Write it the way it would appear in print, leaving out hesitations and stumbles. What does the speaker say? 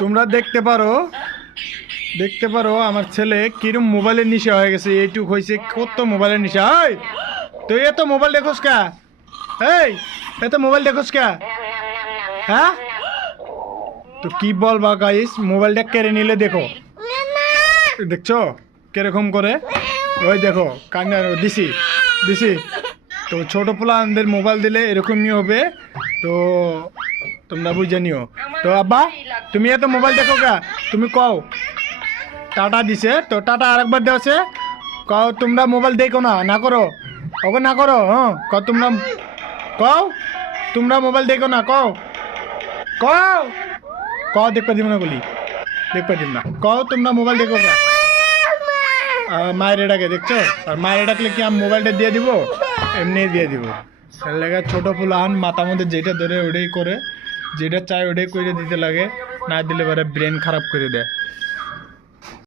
তোমরা দেখতে পারো আমার ছেলে কিরম মোবাইলের নেশা হয়ে গেছে। এইটুক হয়েছে কত মোবাইলের নেশা। এই তুই এত মোবাইল দেখোস কা? এই এত মোবাইল দেখোস কা? হ্যাঁ তো কি বলবা গাইস, মোবাইলটা কেড়ে নিলে দেখো, দেখছো কিরকম করে। ওই দেখো কান্না দিছি দিছি। তো ছোট পোলাদের মোবাইল দিলে এরকমই হবে। তো তোমরা বুঝে নিও। তো আব্বা তুমি এত মোবাইল দেখো কা? তুমি কও টাটা দিছে তো টাটা আরেকবার দেওয়াছে। কও তোমরা মোবাইল দেখো না, না করো ওকে, না করো। হ্যাঁ কও তোমরা, কও তোমরা মোবাইল দেখো না, কও কও কও দেখতে দিব না বলি, দেখতে দিব না। কও তোমরা মোবাইল দেখো কা? মায়ের ডাকে দেখছো, আর মায়ের ডাকলে কি আমি মোবাইলটা দিয়ে দিব? এমনি দিয়ে দিব। তার লাগে ছোট ফুলান মাথা মধ্যে যেটা ধরে ওটাই করে, যেটা চায় ওটাই করে দিতে লাগে, না দিলে পরে ব্রেন খারাপ করে দেয়।